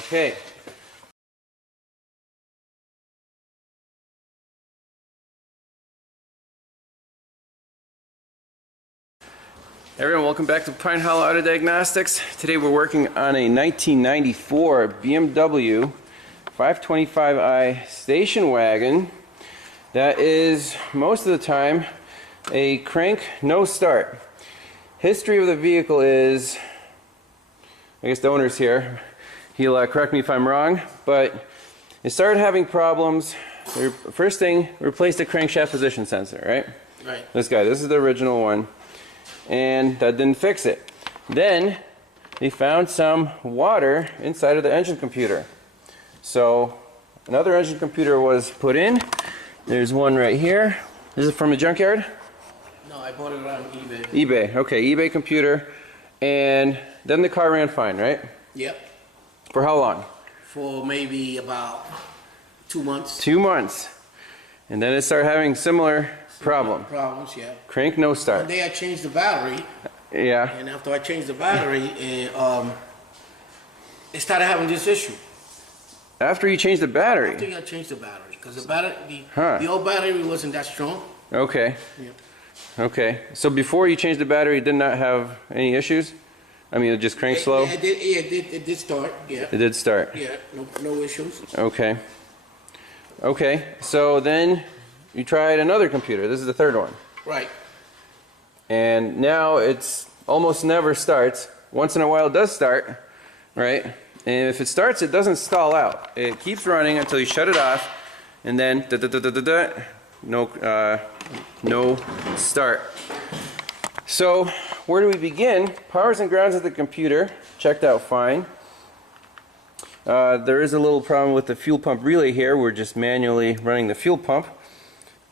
Okay. Everyone, welcome back to Pine Hollow Auto Diagnostics. Today we're working on a 1994 BMW 525i station wagon that is most of the time a crank no start. History of the vehicle is, I guess the owner's here, he'll correct me if I'm wrong, but it started having problems. First thing, replaced the crankshaft position sensor, right? Right. This is the original one, and that didn't fix it. Then they found some water inside of the engine computer. So another engine computer was put in. There's one right here. Is it from a junkyard? No, I bought it on eBay. eBay, okay, eBay computer. And then the car ran fine, right? Yep. For how long? For maybe about 2 months. 2 months. And then it started having similar problems, yeah. Crank no start. One day I changed the battery. Yeah. And after I changed the battery, it started having this issue. After you changed the battery? After I changed the battery. Because the old battery wasn't that strong. Okay. Yep. Okay. So before you changed the battery, it did not have any issues? I mean, it just cranked slow? Yeah, it did start, yeah. It did start? Yeah, no issues. Okay. Okay. So then you tried another computer. This is the third one. Right. And now it's almost never starts. Once in a while it does start, right? And if it starts, it doesn't stall out. It keeps running until you shut it off, and then no start. So where do we begin? Powers and grounds of the computer checked out fine. There is a little problem with the fuel pump relay here. We're just manually running the fuel pump.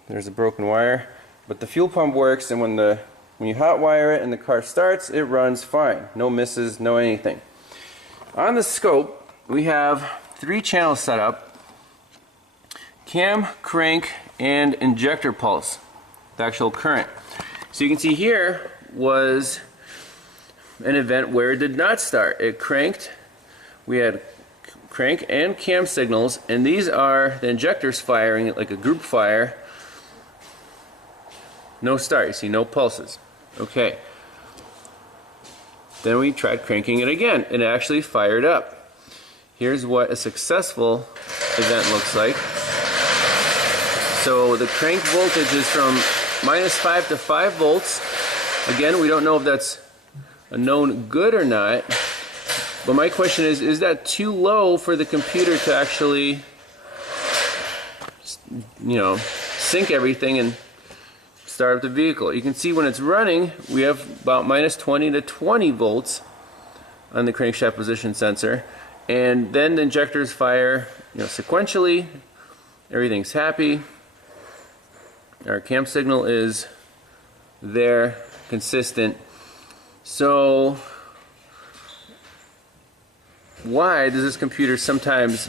There's a broken wire, but the fuel pump works, and when you hot wire it and the car starts, it runs fine. No misses, no anything. On the scope, we have 3 channels set up: cam, crank, and injector pulse, the actual current. So you can see here was an event where it did not start. It cranked. We had crank and cam signals, and these are the injectors firing like a group fire. No start, you see no pulses. Okay. Then we tried cranking it again, and it actually fired up. Here's what a successful event looks like. So the crank voltage is from -5 to 5 volts. Again, we don't know if that's a known good or not. But my question is that too low for the computer to actually, sync everything and start up the vehicle? You can see when it's running, we have about -20 to 20 volts on the crankshaft position sensor, and then the injectors fire, sequentially. Everything's happy. Our cam signal is there, consistent. So why does this computer sometimes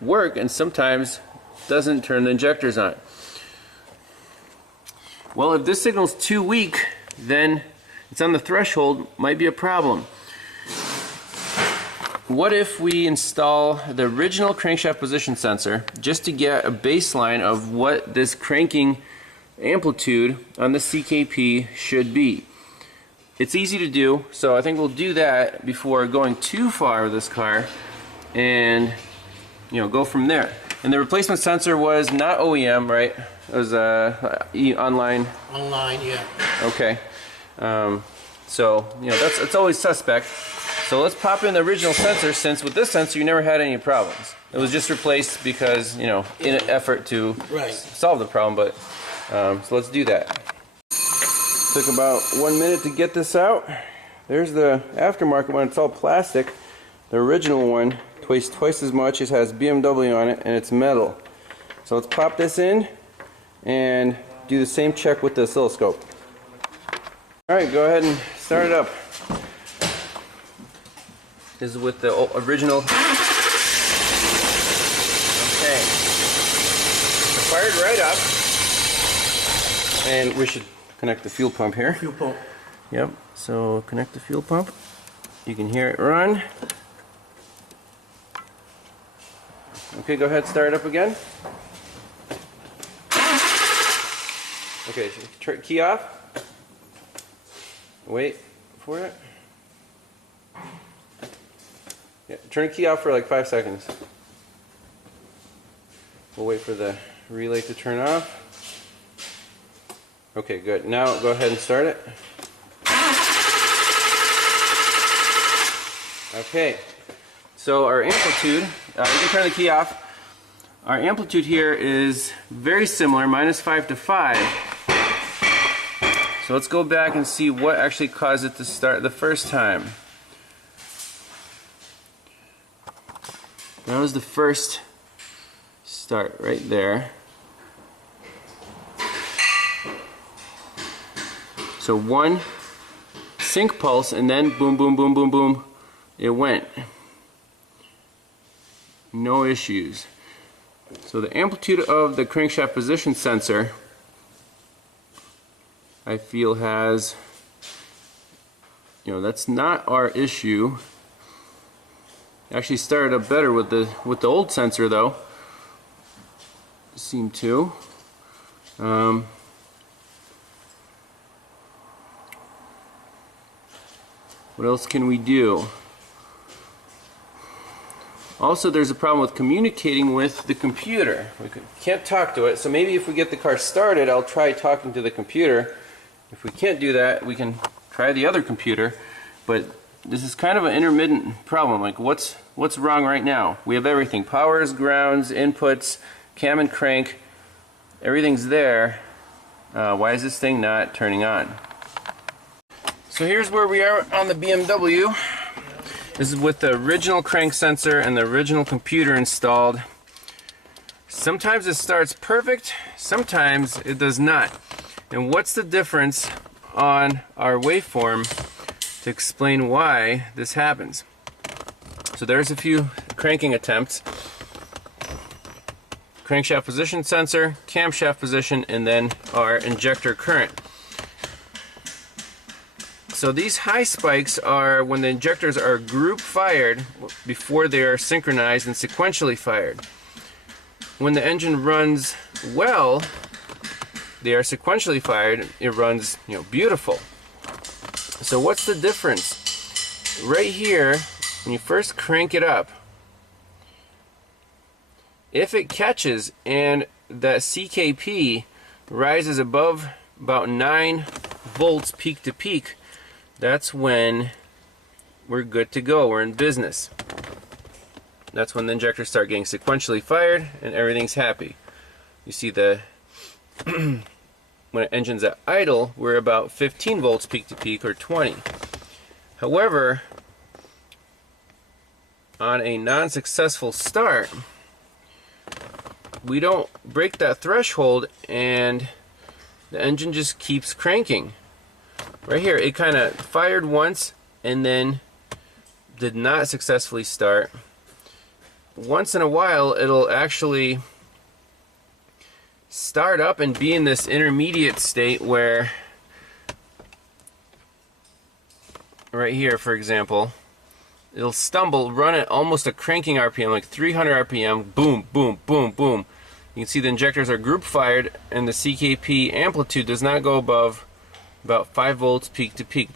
work and sometimes doesn't turn the injectors on? Well, if this signal's too weak, then it's on the threshold, might be a problem. What if we install the original crankshaft position sensor just to get a baseline of what this cranking amplitude on the CKP should be? It's easy to do, so I think we'll do that before going too far with this car and go from there. And the replacement sensor was not OEM, right? It was online. Online, yeah. Okay. So it's always suspect. So let's pop in the original sensor, since with this sensor you never had any problems. It was just replaced because in an effort to solve the problem. But so let's do that. Took about 1 minute to get this out. There's the aftermarket one. It's all plastic. The original one weighs twice as much. It has BMW on it, and it's metal. So let's pop this in and do the same check with the oscilloscope. Alright, go ahead and start it up. This is with the original. Okay. So fired right up. And we should connect the fuel pump here. Fuel pump. Yep. So connect the fuel pump. You can hear it run. Okay, go ahead, start it up again. Okay, key off. Wait for it. Yeah, turn the key off for like 5 seconds. We'll wait for the relay to turn off. Okay, good. Now go ahead and start it. Okay, so our amplitude, you can turn the key off. Our amplitude here is very similar, -5 to 5. So let's go back and see what actually caused it to start the first time. That was the first start right there. So one sync pulse and then boom, boom, boom, boom, boom, it went. No issues. So the amplitude of the crankshaft position sensor, I feel has, that's not our issue. Actually started up better with the old sensor though. Seemed to. What else can we do? Also, there's a problem with communicating with the computer. We can't talk to it, so maybe if we get the car started, I'll try talking to the computer. If we can't do that, we can try the other computer. But this is kind of an intermittent problem. Like, what's wrong right now? We have everything: powers, grounds, inputs, cam and crank. Everything's there. Why is this thing not turning on? So here's where we are on the BMW. This is with the original crank sensor and the original computer installed. Sometimes it starts perfect, sometimes it does not. And what's the difference on our waveform to explain why this happens? So there's a few cranking attempts. Crankshaft position sensor, camshaft position, and then our injector current. So these high spikes are when the injectors are group fired before they are synchronized and sequentially fired. When the engine runs well, they are sequentially fired. It runs, beautiful. So what's the difference? Right here, when you first crank it up, if it catches and that CKP rises above about 9 volts peak to peak, that's when we're good to go. We're in business. That's when the injectors start getting sequentially fired and everything's happy. You see the when the engine's at idle, we're about 15 volts peak to peak, or 20. However, on a non-successful start, we don't break that threshold and the engine just keeps cranking. Right here, it kind of fired once and then did not successfully start. Once in a while, it'll actually start up and be in this intermediate state where, right here, for example, it'll stumble, run at almost a cranking RPM, like 300 RPM, boom, boom, boom, boom. You can see the injectors are group fired and the CKP amplitude does not go above about 5 volts peak to peak.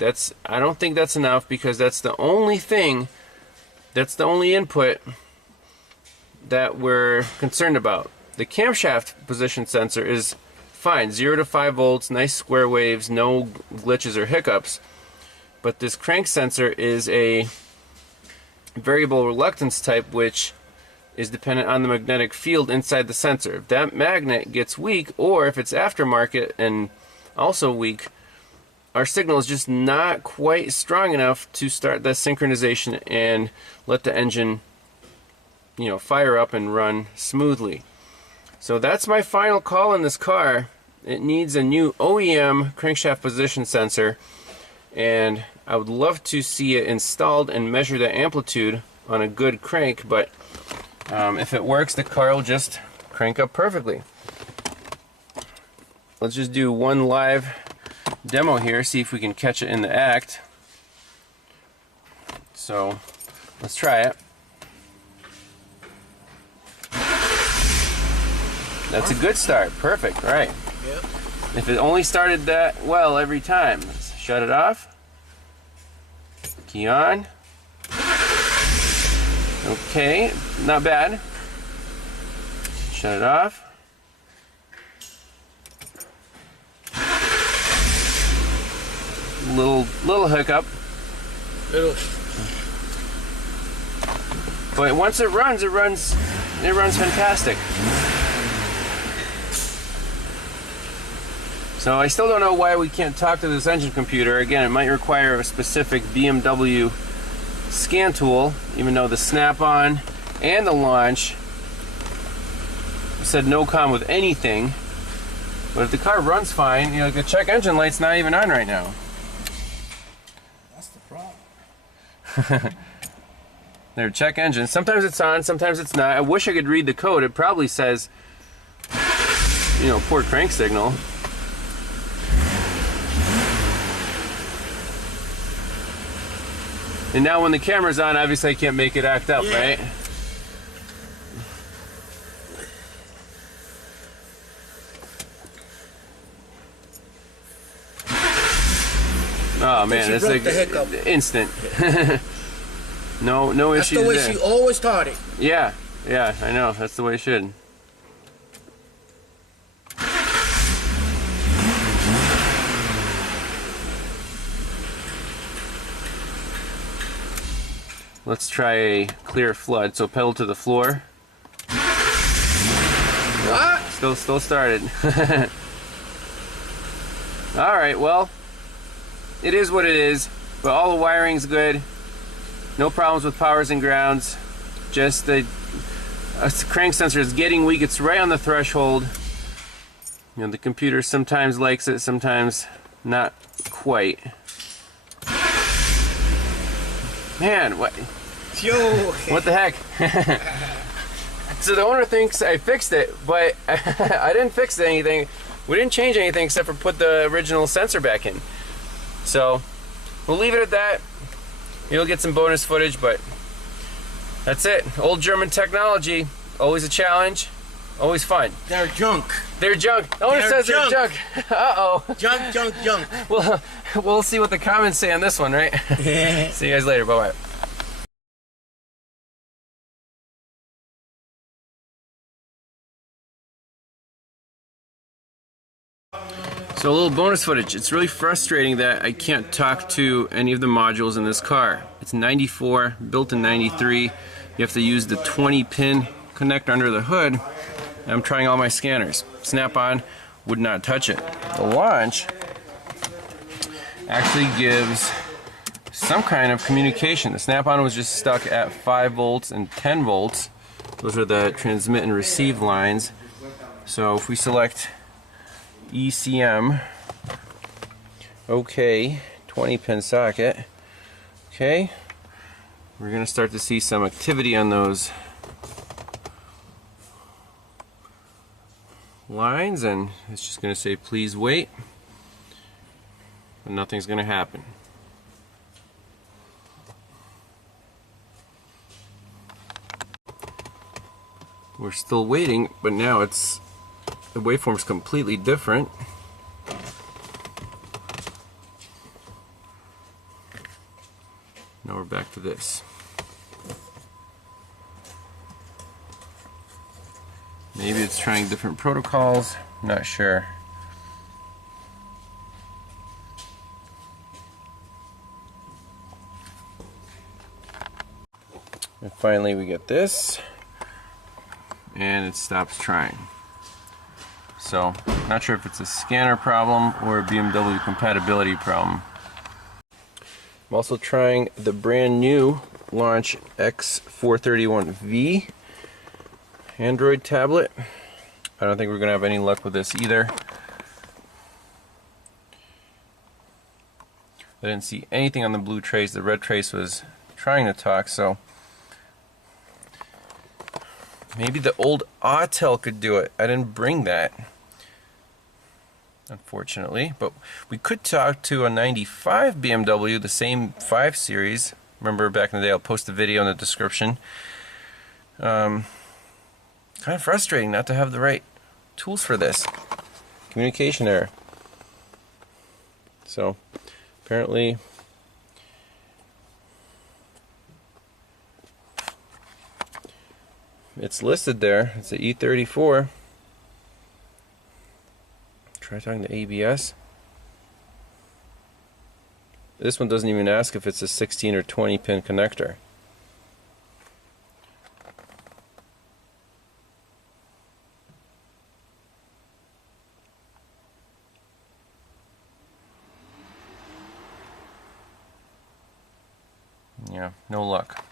I don't think that's enough, because that's the only thing, that's the only input that we're concerned about. The camshaft position sensor is fine, 0 to 5 volts, nice square waves, no glitches or hiccups. But this crank sensor is a variable reluctance type, which is dependent on the magnetic field inside the sensor. If that magnet gets weak, or if it's aftermarket and also weak, our signal is just not quite strong enough to start that synchronization and let the engine, fire up and run smoothly. So that's my final call on this car. It needs a new OEM crankshaft position sensor, and I would love to see it installed and measure the amplitude on a good crank, but if it works, the car will just crank up perfectly. Let's just do one live demo here, see if we can catch it in the act. So let's try it. That's a good start. Perfect. Right. Yep. If it only started that well every time. Let's shut it off. Key on. Okay, not bad. Shut it off. Little hiccup. But once it runs fantastic. So I still don't know why we can't talk to this engine computer. Again, it might require a specific BMW scan tool, even though the snap-on and the launch said no comm with anything. But if the car runs fine, you know, the check engine light's not even on right now. That's the problem. There, check engine. Sometimes it's on, sometimes it's not. I wish I could read the code. It probably says, you know, poor crank signal. And now when the camera's on, obviously I can't make it act up, right? Oh man, it's like instant. No issues there. That's the way she always started. Yeah, I know. That's the way it should. Let's try a clear flood. So pedal to the floor. What? Still started. All right, well, it is what it is, but all the wiring's good. No problems with powers and grounds. Just the crank sensor is getting weak. It's right on the threshold. You know, the computer sometimes likes it, sometimes not quite. Man, what? Yo. What the heck? So the owner thinks I fixed it, but I didn't fix anything. We didn't change anything except for put the original sensor back in. So we'll leave it at that. You'll get some bonus footage, but that's it. Old German technology, always a challenge, always fun. They're junk. They're junk. The owner says they're junk. Uh-oh. Junk. We'll see what the comments say on this one, right? See you guys later. Bye-bye. So a little bonus footage. It's really frustrating that I can't talk to any of the modules in this car. It's 94, built in 93. You have to use the 20-pin connector under the hood. I'm trying all my scanners. Snap-on would not touch it. The launch actually gives some kind of communication. The snap-on was just stuck at 5 volts and 10 volts. Those are the transmit and receive lines. So if we select ECM, okay, 20-pin socket, okay, we're going to start to see some activity on those lines, and it's just going to say please wait, but nothing's going to happen. We're still waiting, but now it's the waveform's completely different. Now we're back to this. Maybe it's trying different protocols, not sure. And finally we get this, and it stops trying. So, not sure if it's a scanner problem or a BMW compatibility problem. I'm also trying the brand new Launch X431V Android tablet. I don't think we're going to have any luck with this either. I didn't see anything on the blue trace. The red trace was trying to talk, so maybe the old Autel could do it. I didn't bring that, unfortunately, but we could talk to a 95 BMW, the same 5 Series. Remember back in the day, I'll post the video in the description. Kind of frustrating not to have the right tools for this. Communication error. So apparently it's listed there. It's a E34. Try talking to ABS. This one doesn't even ask if it's a 16 or 20 pin connector. Yeah, no luck.